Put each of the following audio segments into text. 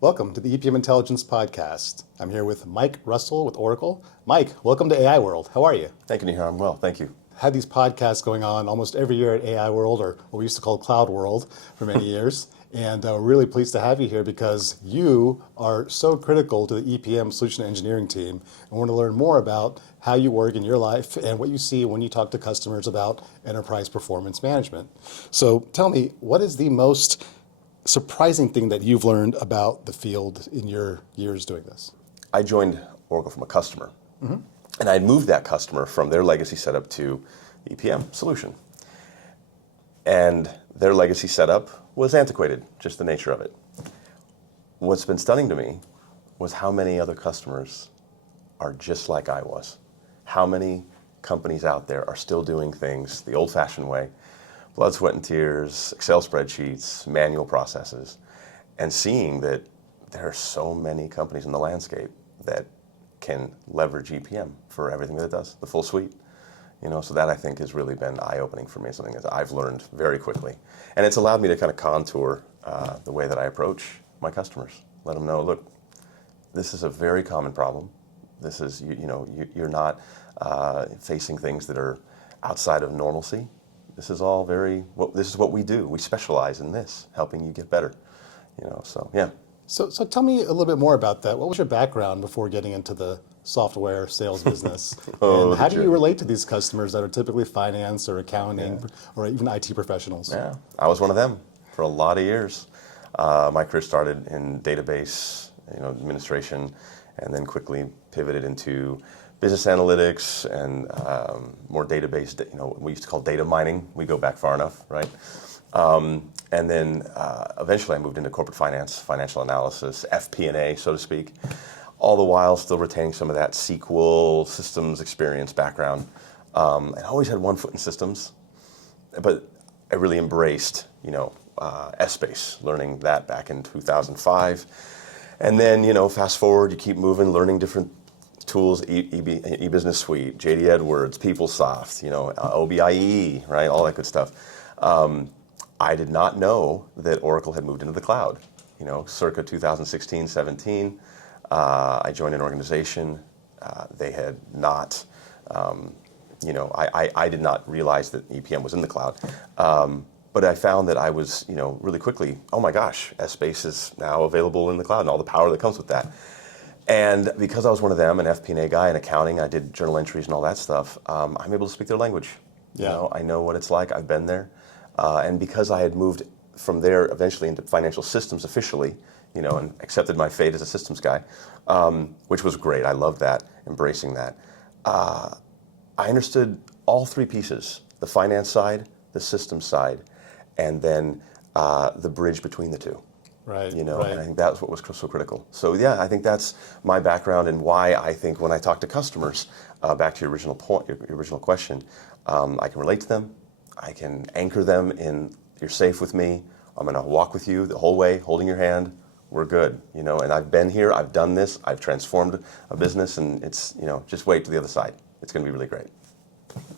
Welcome to the EPM Intelligence Podcast. I'm here with Mike Russell with Oracle. Mike, welcome to AI World. How are you? Thank you, Nihar. I'm well, thank you. Had these podcasts going on almost every year at AI World, or what we used to call Cloud World, for many years. And really pleased to have you here because you are so critical to the EPM solution engineering team. And want to learn more about how you work in your life and what you see when you talk to customers about enterprise performance management. So tell me, what is the most surprising thing that you've learned about the field in your years doing this? I joined Oracle from a customer, and I had moved that customer from their legacy setup to EPM solution. And their legacy setup was antiquated, just the nature of it. What's been stunning to me was how many other customers are just like I was. How many companies out there are still doing things the old-fashioned way, blood, sweat, and tears, Excel spreadsheets, manual processes, and seeing that there are so many companies in the landscape that can leverage EPM for everything that it does, the full suite. So that I think has really been eye-opening for me, something that I've learned very quickly. And it's allowed me to kind of contour the way that I approach my customers. Let them know, look, this is a very common problem. This is, you're not facing things that are outside of normalcy. This is all this is what we do. We specialize in this, helping you get better. So yeah. So tell me a little bit more about that. What was your background before getting into the software sales business? And how do you relate to these customers that are typically finance or accounting or even IT professionals? Yeah, I was one of them for a lot of years. My career started in database, administration, and then quickly pivoted into business analytics and more database, we used to call data mining. We go back far enough, right? And then eventually I moved into corporate finance, financial analysis, FP&A, so to speak, all the while still retaining some of that SQL systems experience background. I always had one foot in systems, but I really embraced, Essbase, learning that back in 2005. And then, fast forward, you keep moving, learning different tools, e-business suite, JD Edwards, PeopleSoft, OBIE, right, all that good stuff. I did not know that Oracle had moved into the cloud, circa 2016, 17. I joined an organization. They had not, I did not realize that EPM was in the cloud. But I found that I was, really quickly, oh my gosh, Essbase is now available in the cloud and all the power that comes with that. And because I was one of them, an FP&A guy in accounting, I did journal entries and all that stuff, I'm able to speak their language. I know what it's like. I've been there. And because I had moved from there eventually into financial systems officially, and accepted my fate as a systems guy, which was great. I loved that, embracing that. I understood all three pieces, the finance side, the systems side, and then the bridge between the two. Right. And I think that's what was so critical. So yeah, I think that's my background and why I think when I talk to customers, back to your original point, your original question, I can relate to them. I can anchor them in, you're safe with me. I'm going to walk with you the whole way, holding your hand. We're good, and I've been here, I've done this, I've transformed a business, and it's, just wait to the other side. It's going to be really great.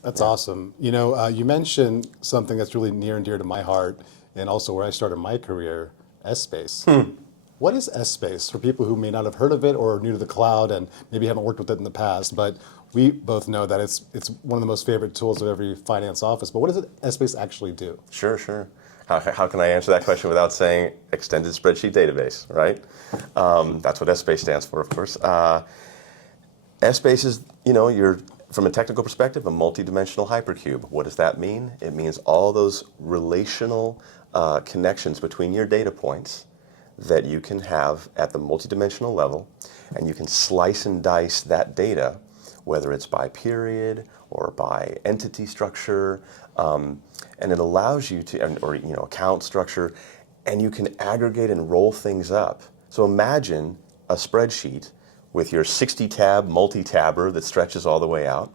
That's awesome. You mentioned something that's really near and dear to my heart, and also where I started my career, Essbase. What is Essbase for people who may not have heard of it or are new to the cloud and maybe haven't worked with it in the past? But we both know that it's one of the most favorite tools of every finance office. But what does Essbase actually do? Sure. How can I answer that question without saying extended spreadsheet database, right? That's what Essbase stands for, of course. Essbase is, you're, from a technical perspective, a multidimensional hypercube. What does that mean? It means all those relational connections between your data points that you can have at the multidimensional level, and you can slice and dice that data, whether it's by period or by entity structure, and it allows you to, or account structure, and you can aggregate and roll things up. So imagine a spreadsheet with your 60-tab multi-tabber that stretches all the way out,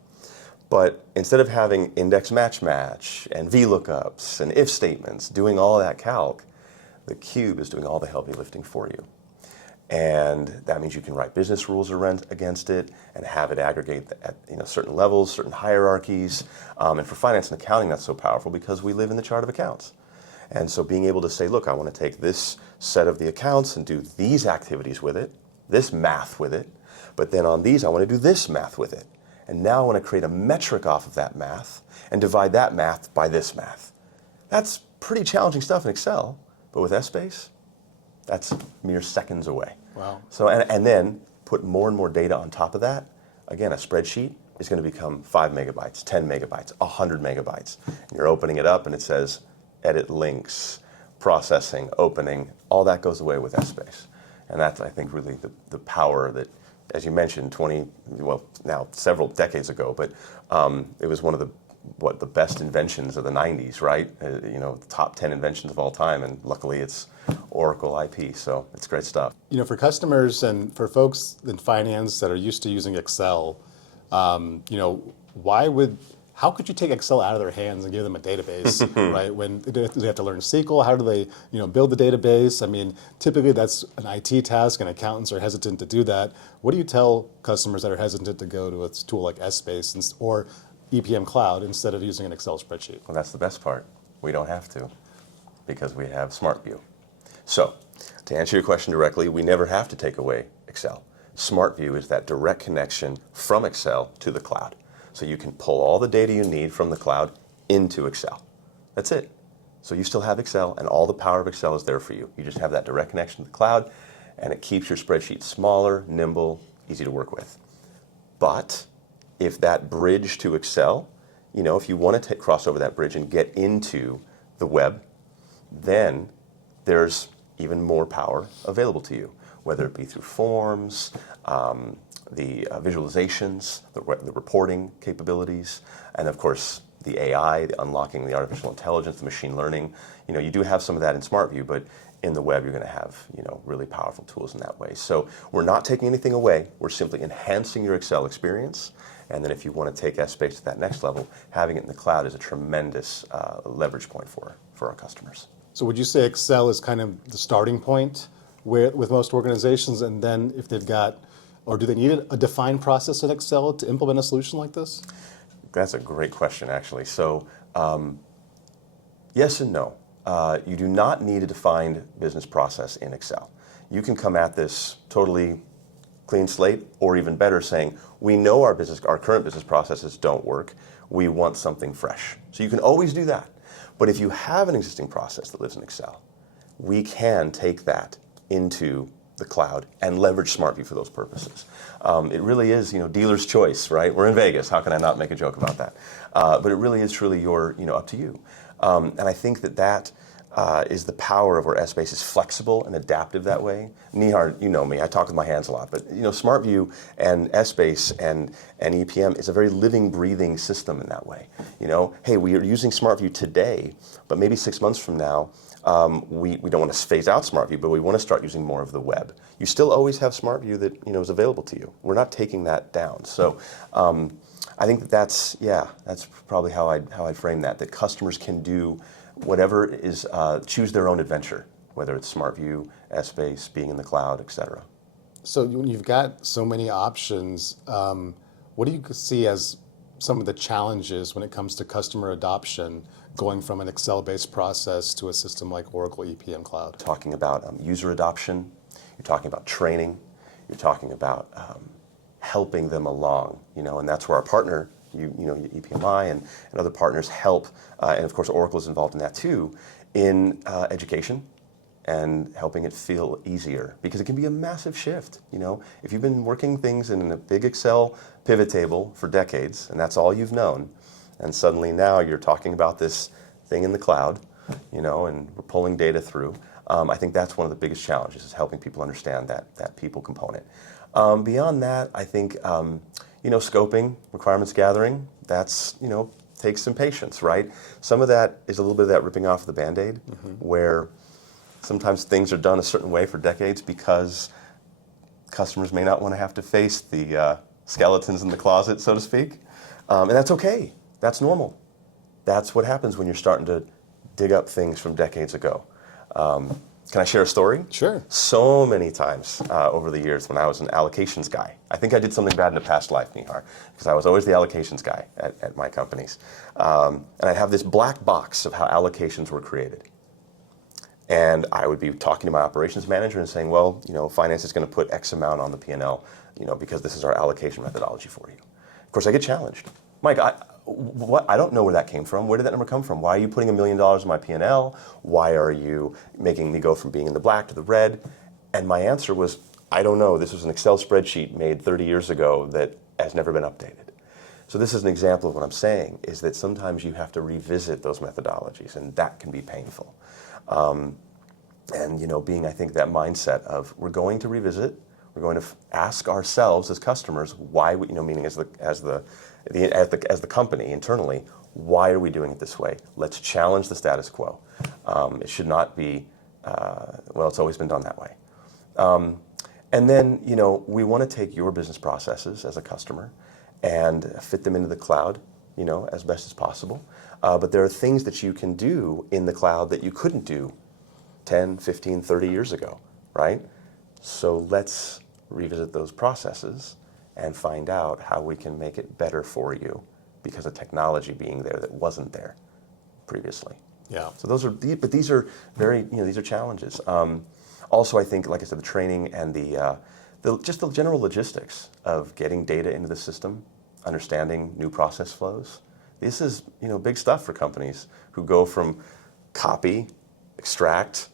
but instead of having index match and VLOOKUPs and if statements doing all that calc, the cube is doing all the heavy lifting for you. And that means you can write business rules against it and have it aggregate at certain levels, certain hierarchies. And for finance and accounting, that's so powerful because we live in the chart of accounts. And so being able to say, look, I want to take this set of the accounts and do these activities with it, this math with it, but then on these I want to do this math with it. And now I want to create a metric off of that math and divide that math by this math. That's pretty challenging stuff in Excel, but with Essbase, that's mere seconds away. Wow. So, and then put more and more data on top of that. Again, a spreadsheet is going to become 5 megabytes, 10 megabytes, 100 megabytes. And you're opening it up and it says edit links, processing, opening, all that goes away with Essbase. And that's, I think, really the power that, as you mentioned, now several decades ago, but it was one of the best inventions of the 90s, right? The top 10 inventions of all time, and luckily it's Oracle IP, so it's great stuff. For customers and for folks in finance that are used to using Excel, how could you take Excel out of their hands and give them a database, right? Do they have to learn SQL? How do they, build the database? I mean, typically that's an IT task, and accountants are hesitant to do that. What do you tell customers that are hesitant to go to a tool like Essbase or EPM Cloud instead of using an Excel spreadsheet? Well, that's the best part. We don't have to, because we have SmartView. So, to answer your question directly, we never have to take away Excel. SmartView is that direct connection from Excel to the cloud. So you can pull all the data you need from the cloud into Excel. That's it. So you still have Excel, and all the power of Excel is there for you. You just have that direct connection to the cloud, and it keeps your spreadsheet smaller, nimble, easy to work with. But if that bridge to Excel, if you want to cross over that bridge and get into the web, then there's even more power available to you, whether it be through forms, the visualizations, the reporting capabilities, and of course the AI, the unlocking the artificial intelligence, the machine learning. You do have some of that in SmartView, but in the web you're going to have really powerful tools in that way. So we're not taking anything away. We're simply enhancing your Excel experience. And then if you want to take Essbase to that next level, having it in the cloud is a tremendous leverage point for our customers. So would you say Excel is kind of the starting point with most organizations, and then if they've got, or do they need a defined process in Excel to implement a solution like this? That's a great question, actually. So yes and no. You do not need a defined business process in Excel. You can come at this totally clean slate, or even better, saying, we know our current business processes don't work. We want something fresh. So you can always do that. But if you have an existing process that lives in Excel, we can take that into the cloud and leverage SmartView for those purposes. It really is, dealer's choice, right? We're in Vegas. How can I not make a joke about that? But it really is truly up to you. And I think that is the power of where Essbase is flexible and adaptive that way. Nihar, you know me, I talk with my hands a lot, but SmartView and Essbase and EPM is a very living, breathing system in that way. Hey, we are using SmartView today, but maybe 6 months from now, we don't want to phase out SmartView, but we want to start using more of the web. You still always have SmartView that is available to you. We're not taking that down. So I think that's probably how I'd frame that customers can do whatever is, choose their own adventure, whether it's SmartView, Essbase, being in the cloud, et cetera. So when you've got so many options, what do you see as some of the challenges when it comes to customer adoption going from an Excel-based process to a system like Oracle EPM Cloud? Talking about user adoption, you're talking about training, you're talking about helping them along, and that's where our partner, EPMI and other partners help, and of course Oracle is involved in that too, in education and helping it feel easier, because it can be a massive shift. If you've been working things in a big Excel pivot table for decades, and that's all you've known, and suddenly now you're talking about this thing in the cloud, and we're pulling data through. I think that's one of the biggest challenges, is helping people understand that people component. Beyond that, I think scoping, requirements gathering, that's takes some patience, right? Some of that is a little bit of that ripping off the Band-Aid, where sometimes things are done a certain way for decades because customers may not want to have to face the skeletons in the closet, so to speak. And that's okay. That's normal. That's what happens when you're starting to dig up things from decades ago. Can I share a story? Sure. So many times over the years when I was an allocations guy. I think I did something bad in a past life, Nihar, because I was always the allocations guy at my companies. And I'd have this black box of how allocations were created. And I would be talking to my operations manager and saying, well, finance is going to put X amount on the P&L, because this is our allocation methodology for you. Of course, I get challenged. Mike, I don't know where that came from. Where did that number come from? Why are you putting $1 million in my P&L? Why are you making me go from being in the black to the red? And my answer was, I don't know. This was an Excel spreadsheet made 30 years ago that has never been updated. So this is an example of what I'm saying, is that sometimes you have to revisit those methodologies, and that can be painful. Being, I think, that mindset of we're going to revisit, we're going to ask ourselves as customers why we, meaning as the company internally, why are we doing it this way? Let's challenge the status quo. It should not be, it's always been done that way. And then, we want to take your business processes as a customer and fit them into the cloud, as best as possible. But there are things that you can do in the cloud that you couldn't do 10, 15, 30 years ago, right? So let's revisit those processes and find out how we can make it better for you because of technology being there that wasn't there previously. Yeah. So these are very, these are challenges. Also, I think, like I said, the training and just the general logistics of getting data into the system, understanding new process flows. This is, big stuff for companies who go from copy, extract,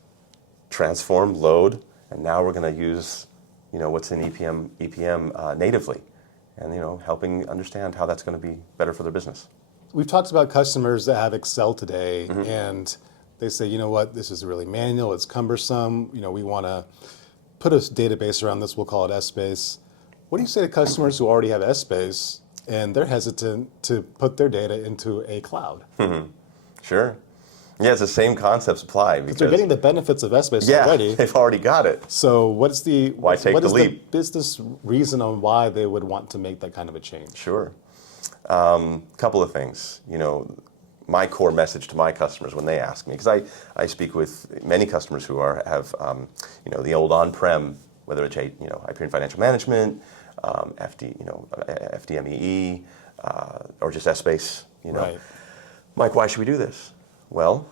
transform, load, and now we're going to use, what's in EPM natively, and helping understand how that's going to be better for their business. We've talked about customers that have Excel today, and they say, you know what, this is really manual, it's cumbersome, we want to put a database around this, we'll call it Essbase. What do you say to customers who already have Essbase and they're hesitant to put their data into a cloud? Sure. Yeah, it's the same concepts apply. Because they're getting the benefits of Essbase already. They've already got it. So what's the Why take the leap? The business reason on why they would want to make that kind of a change? Sure. Couple of things. My core message to my customers when they ask me, because I speak with many customers who have the old on-prem, whether it's Hyperion Financial Management, FPME, or just Essbase. Right. Mike, why should we do this? Well,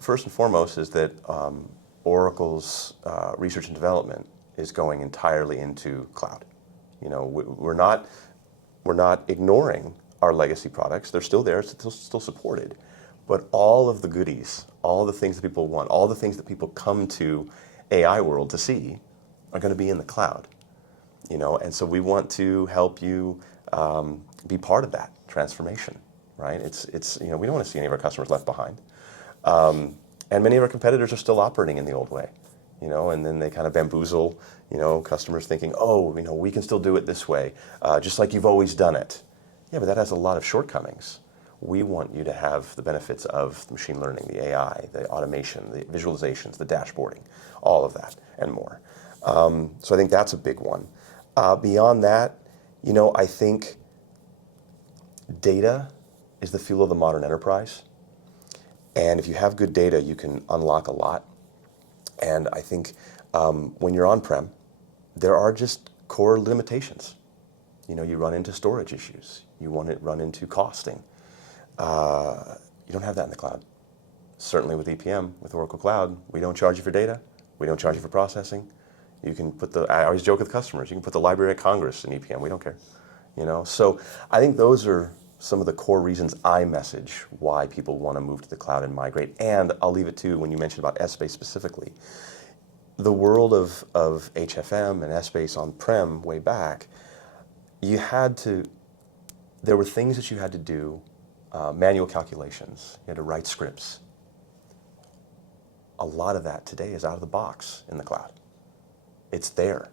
first and foremost is that Oracle's research and development is going entirely into cloud. We're not ignoring our legacy products. They're still there, still supported. But all of the goodies, all the things that people want, all the things that people come to AI world to see are going to be in the cloud. And so we want to help you be part of that transformation, right? It's we don't want to see any of our customers left behind. And many of our competitors are still operating in the old way, and then they kind of bamboozle, customers thinking, we can still do it this way, just like you've always done it. Yeah, but that has a lot of shortcomings. We want you to have the benefits of the machine learning, the AI, the automation, the visualizations, the dashboarding, all of that and more. So I think that's a big one. Beyond that, I think data is the fuel of the modern enterprise. And if you have good data, you can unlock a lot. And I think when you're on-prem, there are just core limitations. You run into storage issues. You run into costing. You don't have that in the cloud. Certainly with EPM, with Oracle Cloud, we don't charge you for data. We don't charge you for processing. You can I always joke with customers, you can put the Library of Congress in EPM. We don't care. So I think those are some of the core reasons I message why people want to move to the cloud and migrate. And I'll leave it to, when you mentioned about Essbase specifically, the world of HFM and Essbase on-prem way back, there were things that you had to do, manual calculations. You had to write scripts. A lot of that today is out of the box in the cloud. It's there.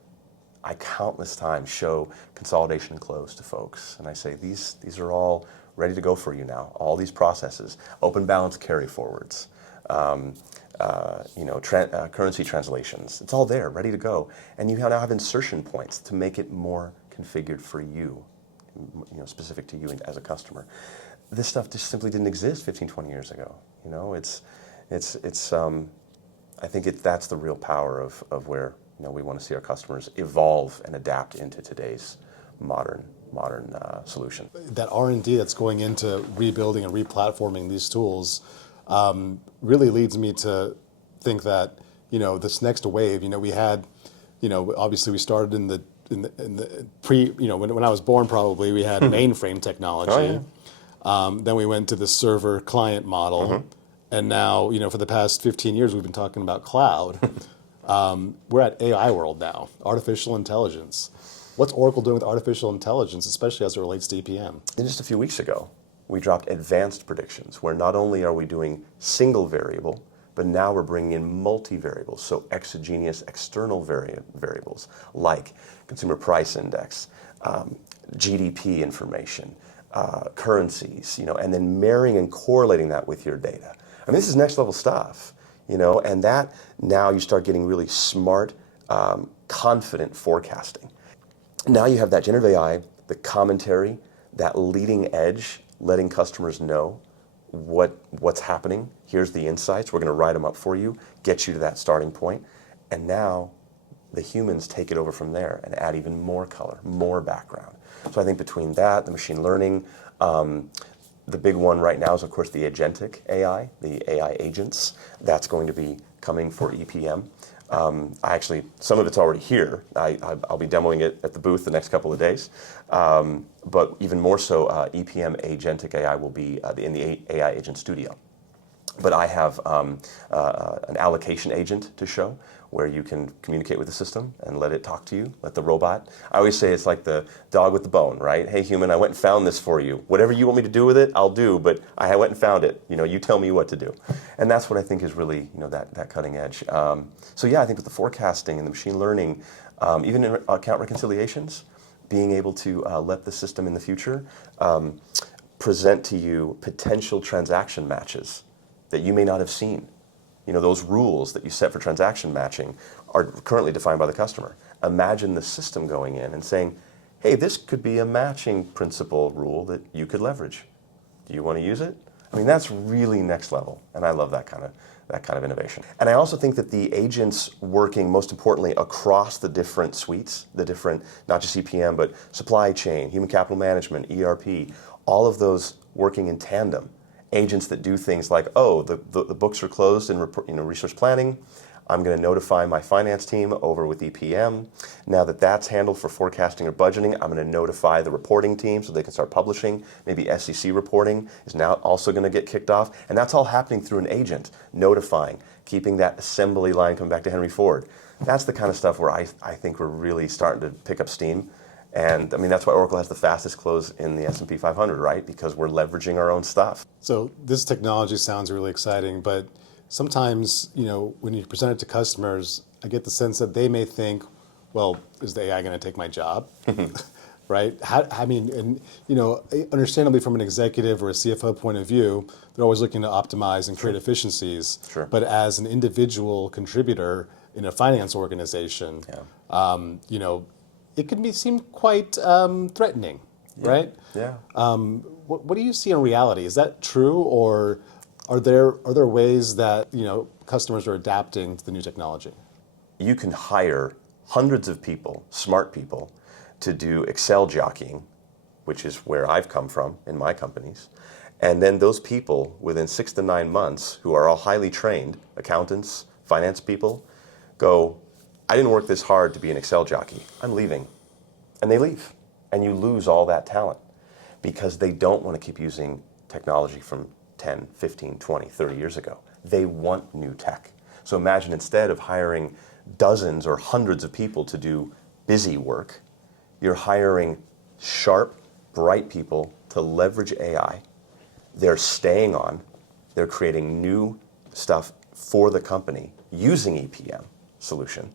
I countless times show consolidation and close to folks, and I say these are all ready to go for you now. All these processes, open balance carry forwards, currency translations. It's all there, ready to go, and you now have insertion points to make it more configured for you, specific to you as a customer. This stuff just simply didn't exist 15, 20 years ago. I think that's the real power of where we want to see our customers evolve and adapt into today's modern solution. That R&D that's going into rebuilding and replatforming these tools really leads me to think that, this next wave, we had, obviously we started in the pre, when I was born probably, we had mainframe technology. Then we went to the server client model. And now, for the past 15 years, we've been talking about cloud. We're at AI world now, artificial intelligence. What's Oracle doing with artificial intelligence, especially as it relates to EPM? And just a few weeks ago, we dropped advanced predictions, where not only are we doing single variable, but now we're bringing in multivariables, so exogenous external variables like consumer price index, GDP information, currencies, and then marrying and correlating that with your data. I mean, this is next level stuff, and that now you start getting really smart, confident forecasting. Now you have that generative AI, the commentary, that leading edge, letting customers know what's happening. Here's the insights. We're going to write them up for you, get you to that starting point. And now the humans take it over from there and add even more color, more background. So I think between that, the machine learning, the big one right now is, of course, the agentic AI, the AI agents. That's going to be coming for EPM. Some of it's already here. I'll be demoing it at the booth the next couple of days. But even more so, EPM Agentic AI will be in the AI Agent Studio. But I have an allocation agent to show where you can communicate with the system and let it talk to you, let the robot. I always say it's like the dog with the bone, right? Hey, human, I went and found this for you. Whatever you want me to do with it, I'll do, but I went and found it. You tell me what to do. And that's what I think is really, that cutting edge. So yeah, I think with the forecasting and the machine learning, even in account reconciliations, being able to let the system in the future present to you potential transaction matches that you may not have seen. Those rules that you set for transaction matching are currently defined by the customer. Imagine the system going in and saying, hey, this could be a matching principle rule that you could leverage. Do you want to use it? I mean, that's really next level, and I love that kind of innovation. And I also think that the agents working, most importantly, across the different suites, the different, not just EPM, but supply chain, human capital management, ERP, all of those working in tandem. Agents that do things like, the books are closed in resource planning. I'm going to notify my finance team over with EPM. Now that that's handled for forecasting or budgeting, I'm going to notify the reporting team so they can start publishing. Maybe SEC reporting is now also going to get kicked off. And that's all happening through an agent, notifying, keeping that assembly line coming back to Henry Ford. That's the kind of stuff where I think we're really starting to pick up steam. And I mean, that's why Oracle has the fastest close in the S&P 500, right? Because we're leveraging our own stuff. So this technology sounds really exciting, but sometimes, when you present it to customers, I get the sense that they may think, well, is the AI going to take my job? Right? Understandably from an executive or a CFO point of view, they're always looking to optimize and create efficiencies. Sure. But as an individual contributor in a finance organization, it can seem quite threatening, right? Yeah. What do you see in reality? Is that true, or are there ways that customers are adapting to the new technology? You can hire hundreds of people, smart people, to do Excel jockeying, which is where I've come from in my companies. And then those people, within 6 to 9 months, who are all highly trained, accountants, finance people, go, I didn't work this hard to be an Excel jockey. I'm leaving. And they leave. And you lose all that talent because they don't want to keep using technology from 10, 15, 20, 30 years ago. They want new tech. So imagine instead of hiring dozens or hundreds of people to do busy work, you're hiring sharp, bright people to leverage AI. They're staying on. They're creating new stuff for the company using EPM solution.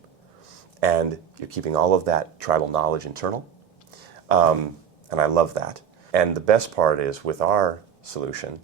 And you're keeping all of that tribal knowledge internal. And I love that. And the best part is with our solution,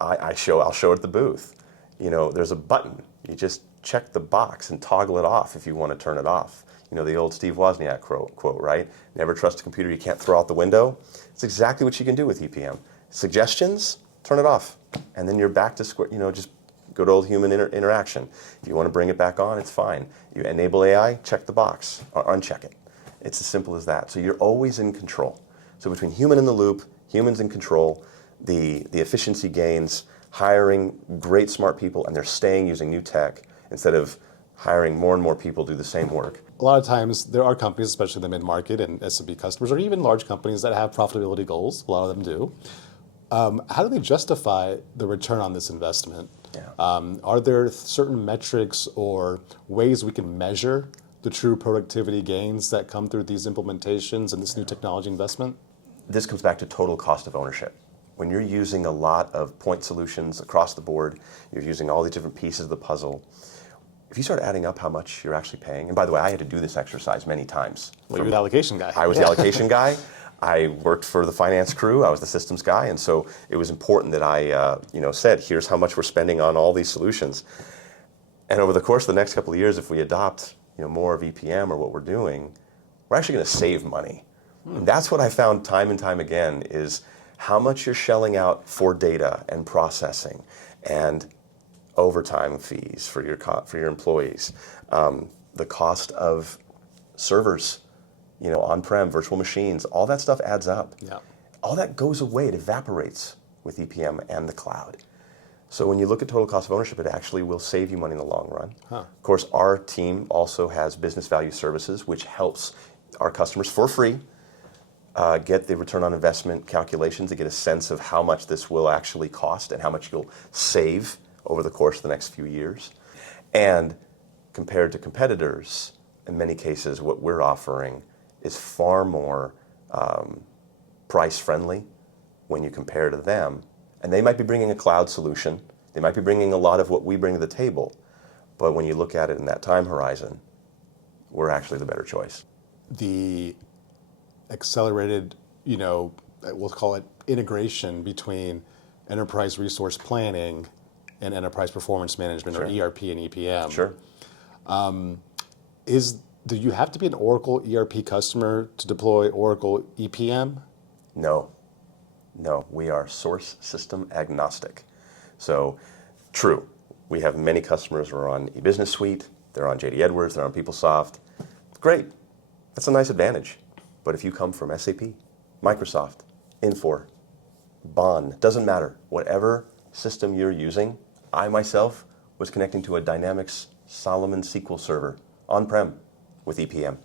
I'll show it at the booth. There's a button. You just check the box and toggle it off if you want to turn it off. The old Steve Wozniak quote, right? Never trust a computer you can't throw out the window. It's exactly what you can do with EPM. Suggestions, turn it off. And then you're back to square, just good old human interaction. If you want to bring it back on, it's fine. You enable AI, check the box, or uncheck it. It's as simple as that. So you're always in control. So between human in the loop, humans in control, the efficiency gains, hiring great smart people, and they're staying using new tech, instead of hiring more and more people to do the same work. A lot of times there are companies, especially the mid-market and SMB customers, or even large companies that have profitability goals. A lot of them do. How do they justify the return on this investment? Yeah. Are there certain metrics or ways we can measure the true productivity gains that come through these implementations and this new technology investment? This comes back to total cost of ownership. When you're using a lot of point solutions across the board, you're using all these different pieces of the puzzle, if you start adding up how much you're actually paying, and by the way, I had to do this exercise many times. Well, you're the allocation guy. I was the allocation guy. I worked for the finance crew. I was the systems guy, and so it was important that I, said, here's how much we're spending on all these solutions. And over the course of the next couple of years, if we adopt, more of EPM or what we're doing, we're actually going to save money. And that's what I found time and time again is how much you're shelling out for data and processing and overtime fees for your employees, the cost of servers, on-prem, virtual machines, all that stuff adds up. Yeah. All that goes away, it evaporates with EPM and the cloud. So when you look at total cost of ownership, it actually will save you money in the long run. Of course, our team also has business value services, which helps our customers for free get the return on investment calculations to get a sense of how much this will actually cost and how much you'll save over the course of the next few years. And compared to competitors, in many cases, what we're offering is far more price friendly when you compare to them. And they might be bringing a cloud solution. They might be bringing a lot of what we bring to the table. But when you look at it in that time horizon, we're actually the better choice. The accelerated, we'll call it integration between enterprise resource planning and enterprise performance management, Sure. or ERP and EPM. Sure. Do you have to be an Oracle ERP customer to deploy Oracle EPM? No, we are source system agnostic. So, true, we have many customers who are on eBusiness Suite, they're on JD Edwards, they're on PeopleSoft. Great, that's a nice advantage. But if you come from SAP, Microsoft, Infor, Bond, doesn't matter, whatever system you're using, I myself was connecting to a Dynamics Solomon SQL server on-prem with EPM.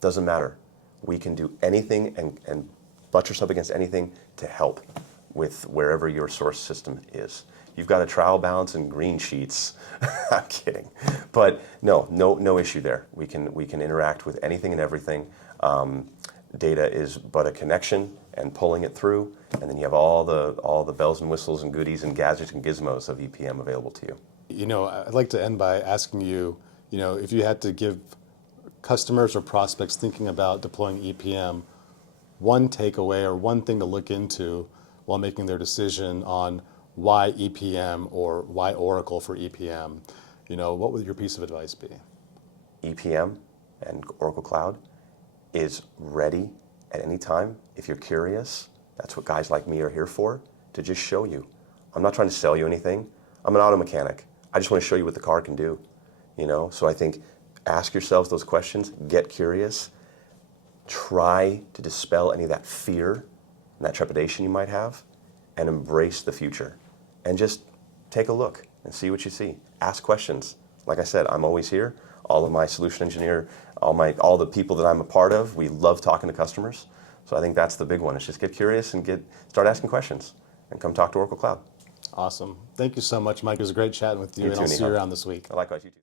Doesn't matter. We can do anything and buttress up against anything to help with wherever your source system is. You've got a trial balance and green sheets. I'm kidding. But no issue there. We can interact with anything and everything. Data is but a connection and pulling it through, and then you have all the bells and whistles and goodies and gadgets and gizmos of EPM available to you. I'd like to end by asking you, if you had to give customers or prospects thinking about deploying EPM one takeaway or one thing to look into while making their decision on why EPM or why Oracle for EPM, what would your piece of advice be? EPM and Oracle Cloud is ready at any time. If you're curious, that's what guys like me are here for, to just show you. I'm not trying to sell you anything. I'm an auto mechanic. I just want to show you what the car can do. So I think ask yourselves those questions, get curious, try to dispel any of that fear and that trepidation you might have, and embrace the future. And just take a look and see what you see. Ask questions. Like I said, I'm always here. All of my solution engineer, all the people that I'm a part of, we love talking to customers. So I think that's the big one, is just get curious and start asking questions and come talk to Oracle Cloud. Awesome. Thank you so much, Mike. It was great chatting with you, and I'll see you around this week. Likewise, you too.